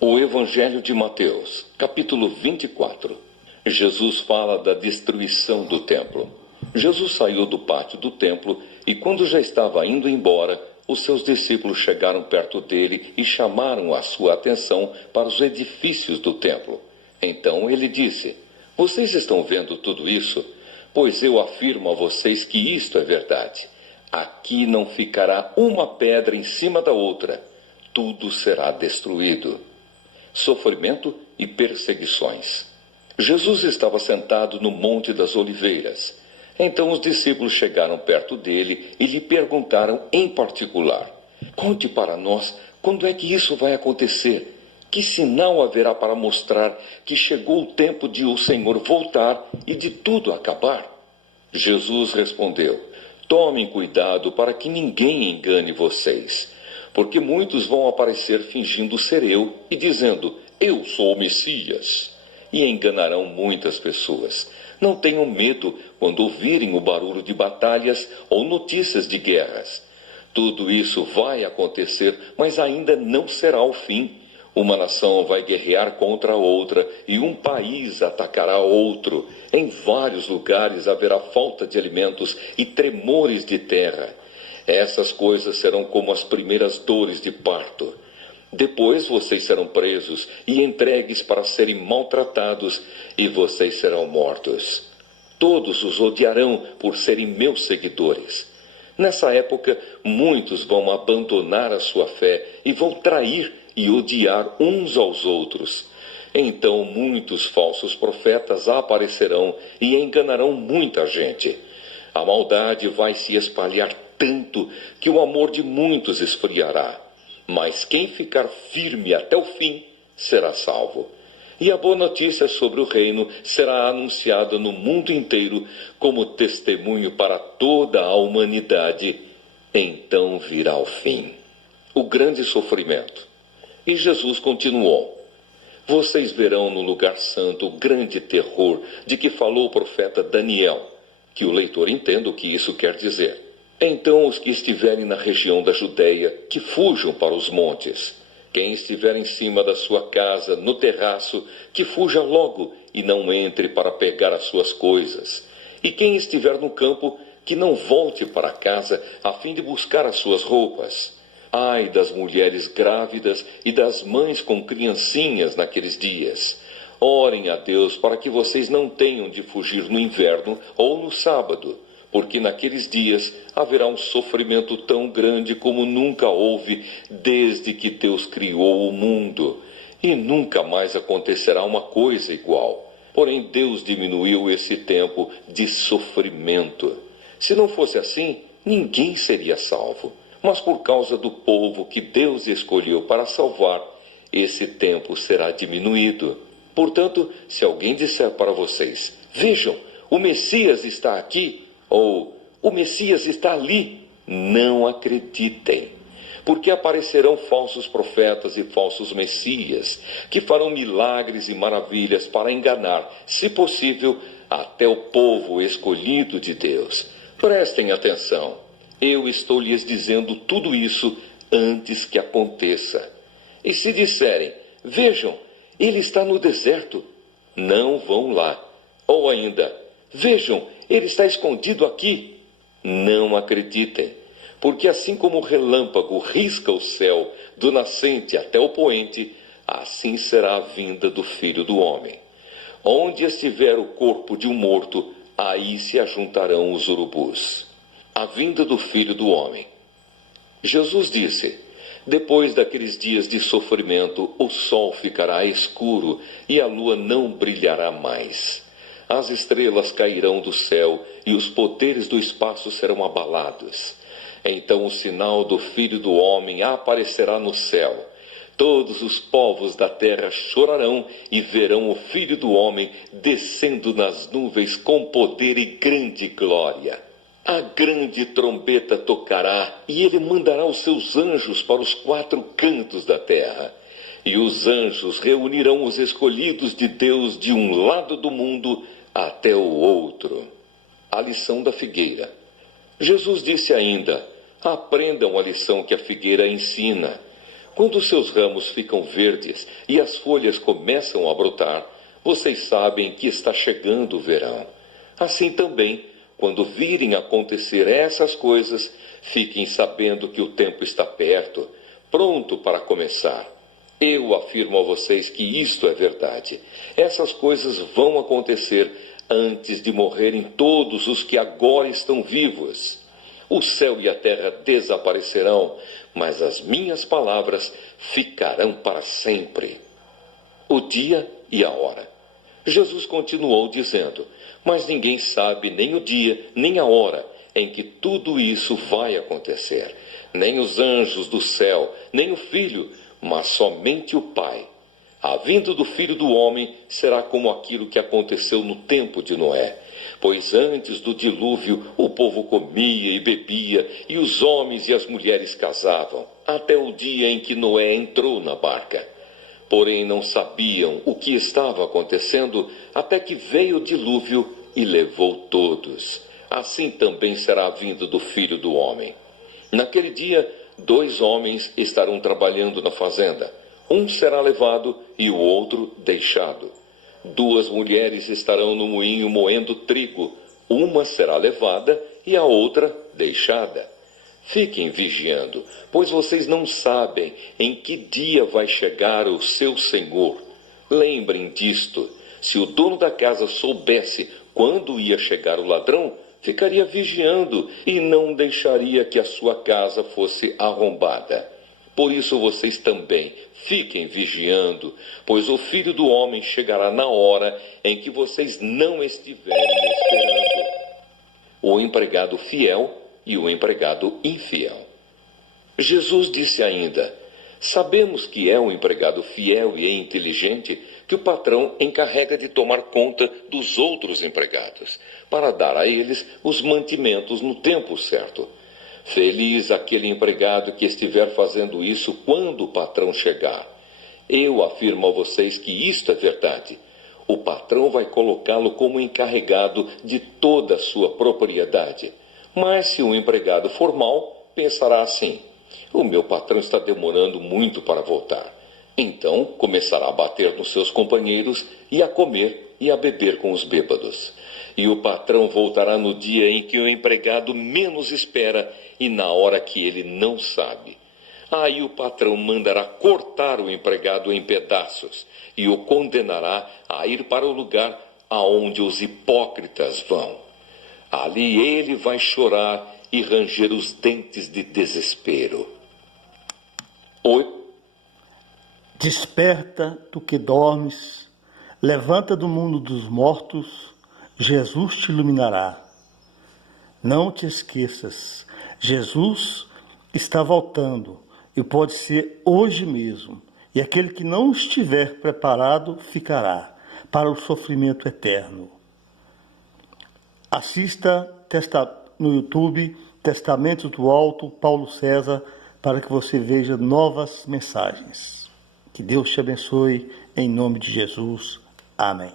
O Evangelho de Mateus, capítulo 24. Jesus fala da destruição do templo. Jesus saiu do pátio do templo e, quando já estava indo embora, os seus discípulos chegaram perto dele e chamaram a sua atenção para os edifícios do templo. Então ele disse: "Vocês estão vendo tudo isso? Pois eu afirmo a vocês que isto é verdade. Aqui não ficará uma pedra em cima da outra. Tudo será destruído." Sofrimento e perseguições. Jesus estava sentado no Monte das Oliveiras. Então os discípulos chegaram perto dele e lhe perguntaram em particular: "Conte para nós quando é que isso vai acontecer? Que sinal haverá para mostrar que chegou o tempo de o Senhor voltar e de tudo acabar?" Jesus respondeu: "Tomem cuidado para que ninguém engane vocês, porque muitos vão aparecer fingindo ser eu e dizendo: 'Eu sou o Messias,' e enganarão muitas pessoas. Não tenham medo quando ouvirem o barulho de batalhas ou notícias de guerras. Tudo isso vai acontecer, mas ainda não será o fim. Uma nação vai guerrear contra outra e um país atacará outro. Em vários lugares haverá falta de alimentos e tremores de terra. Essas coisas serão como as primeiras dores de parto. Depois vocês serão presos e entregues para serem maltratados, e vocês serão mortos. Todos os odiarão por serem meus seguidores. Nessa época, muitos vão abandonar a sua fé e vão trair e odiar uns aos outros. Então muitos falsos profetas aparecerão e enganarão muita gente. A maldade vai se espalhar tanto que o amor de muitos esfriará. Mas quem ficar firme até o fim será salvo. E a boa notícia sobre o reino será anunciada no mundo inteiro como testemunho para toda a humanidade. Então virá o fim, o grande sofrimento." E Jesus continuou: "Vocês verão no lugar santo o grande terror de que falou o profeta Daniel. Que o leitor entenda o que isso quer dizer. Então os que estiverem na região da Judeia, que fujam para os montes. Quem estiver em cima da sua casa, no terraço, que fuja logo e não entre para pegar as suas coisas. E quem estiver no campo, que não volte para casa a fim de buscar as suas roupas. Ai das mulheres grávidas e das mães com criancinhas naqueles dias. Orem a Deus para que vocês não tenham de fugir no inverno ou no sábado, porque naqueles dias haverá um sofrimento tão grande como nunca houve desde que Deus criou o mundo, e nunca mais acontecerá uma coisa igual. Porém, Deus diminuiu esse tempo de sofrimento. Se não fosse assim, ninguém seria salvo. Mas por causa do povo que Deus escolheu para salvar, esse tempo será diminuído. Portanto, se alguém disser para vocês: 'Vejam, o Messias está aqui,' ou 'o Messias está ali,' não acreditem. Porque aparecerão falsos profetas e falsos messias, que farão milagres e maravilhas para enganar, se possível, até o povo escolhido de Deus. Prestem atenção. Eu estou lhes dizendo tudo isso antes que aconteça. E se disserem: 'Vejam, ele está no deserto,' não vão lá. Ou ainda: 'Vejam, ele está escondido aqui,' não acreditem. Porque assim como o relâmpago risca o céu do nascente até o poente, assim será a vinda do Filho do Homem. Onde estiver o corpo de um morto, aí se ajuntarão os urubus." A vinda do Filho do Homem. Jesus disse: "Depois daqueles dias de sofrimento, o sol ficará escuro e a lua não brilhará mais. As estrelas cairão do céu e os poderes do espaço serão abalados. Então o sinal do Filho do Homem aparecerá no céu. Todos os povos da terra chorarão e verão o Filho do Homem descendo nas nuvens com poder e grande glória. A grande trombeta tocará e ele mandará os seus anjos para os 4 cantos da terra. E os anjos reunirão os escolhidos de Deus de um lado do mundo até o outro." A lição da figueira. Jesus disse ainda: "Aprendam a lição que a figueira ensina. Quando os seus ramos ficam verdes e as folhas começam a brotar, vocês sabem que está chegando o verão. Assim também, quando virem acontecer essas coisas, fiquem sabendo que o tempo está perto, pronto para começar. Eu afirmo a vocês que isto é verdade. Essas coisas vão acontecer antes de morrerem todos os que agora estão vivos. O céu e a terra desaparecerão, mas as minhas palavras ficarão para sempre. O dia e a hora. Jesus continuou dizendo: mas ninguém sabe nem o dia, nem a hora em que tudo isso vai acontecer. Nem os anjos do céu, nem o Filho, mas somente o Pai. A vinda do Filho do Homem será como aquilo que aconteceu no tempo de Noé. Pois antes do dilúvio, o povo comia e bebia, e os homens e as mulheres casavam, até o dia em que Noé entrou na barca. Porém, não sabiam o que estava acontecendo, até que veio o dilúvio e levou todos. Assim também será a vinda do Filho do Homem. Naquele dia, 2 homens estarão trabalhando na fazenda. Um será levado e o outro deixado. 2 mulheres estarão no moinho moendo trigo. Uma será levada e a outra deixada. Fiquem vigiando, pois vocês não sabem em que dia vai chegar o seu Senhor. Lembrem disto: se o dono da casa soubesse quando ia chegar o ladrão, ficaria vigiando e não deixaria que a sua casa fosse arrombada. Por isso vocês também fiquem vigiando, pois o Filho do Homem chegará na hora em que vocês não estiverem esperando. O empregado fiel e o empregado infiel. Jesus disse ainda: sabemos que é um empregado fiel e inteligente que o patrão encarrega de tomar conta dos outros empregados, para dar a eles os mantimentos no tempo certo. Feliz aquele empregado que estiver fazendo isso quando o patrão chegar. Eu afirmo a vocês que isto é verdade. O patrão vai colocá-lo como encarregado de toda a sua propriedade. Mas se um empregado for mau, pensará assim: o meu patrão está demorando muito para voltar. Então começará a bater nos seus companheiros e a comer e a beber com os bêbados. E o patrão voltará no dia em que o empregado menos espera e na hora que ele não sabe. Aí o patrão mandará cortar o empregado em pedaços e o condenará a ir para o lugar aonde os hipócritas vão. Ali ele vai chorar e ranger os dentes de desespero. Desperta, tu que dormes, levanta do mundo dos mortos, Jesus te iluminará. Não te esqueças, Jesus está voltando e pode ser hoje mesmo. E aquele que não estiver preparado ficará para o sofrimento eterno. Assista no YouTube Testamentos do Alto, Paulo César, para que você veja novas mensagens. Que Deus te abençoe, em nome de Jesus. Amém.